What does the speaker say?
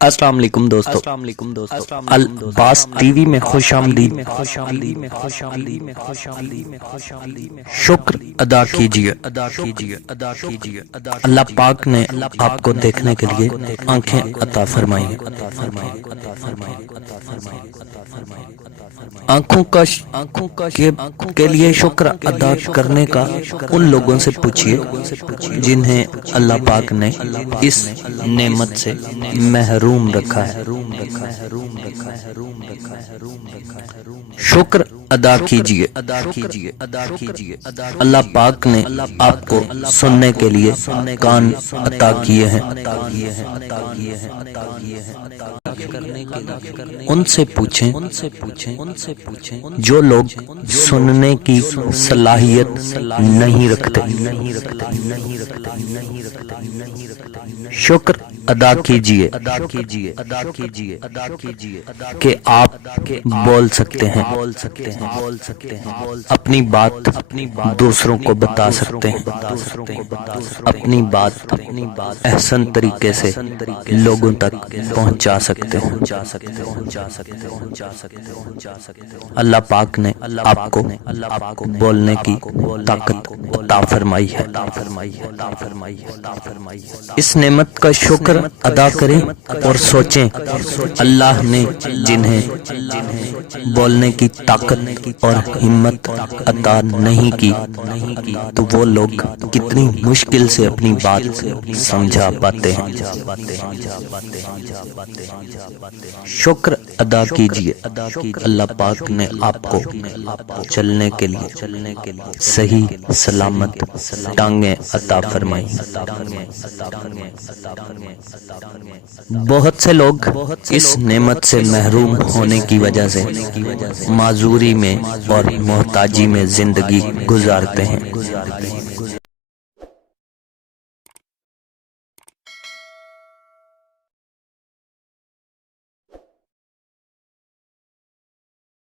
السلام علیکم دوستو، الباس ٹی وی میں خوش آمدید۔ شکر ادا کیجیے، اللہ پاک نے آپ کو دیکھنے کے لیے آنکھیں عطا فرمائی ہیں۔ آنکھوں کے لیے شکر ادا کرنے کا ان لوگوں سے پوچھیے جنہیں اللہ پاک نے اس نعمت سے محروم رکھا ہے۔ شکر ادا کیجیے، اللہ پاک نے آپ کو سننے کے لیے کان عطا کیے ہیں۔ ان سے پوچھیں جو لوگ سننے کی صلاحیت نہیں رکھتے۔ شکر ادا کیجیے کہ آپ بول سکتے ہیں، اپنی بات دوسروں کو بتا سکتے ہیں، اپنی بات احسن طریقے سے لوگوں تک پہنچا سکتے ہیں۔ اللہ پاک نے آپ کو بولنے کی طاقت عطا فرمائی ہے۔ اس نعمت کا شکر ادا کریں اور سوچیں اللہ نے جنہیں بولنے کی طاقت اور ہمت عطا نہیں کی تو وہ لوگ کتنی مشکل سے اپنی بات سمجھا پاتے ہیں۔ شکر ادا کیجیے، اللہ پاک نے آپ کو چلنے کے لیے صحیح سلامت ٹانگیں عطا فرمائی۔ بہت سے لوگ اس نعمت سے محروم ہونے کی وجہ سے معذوری میں اور محتاجی میں زندگی گزارتے ہیں۔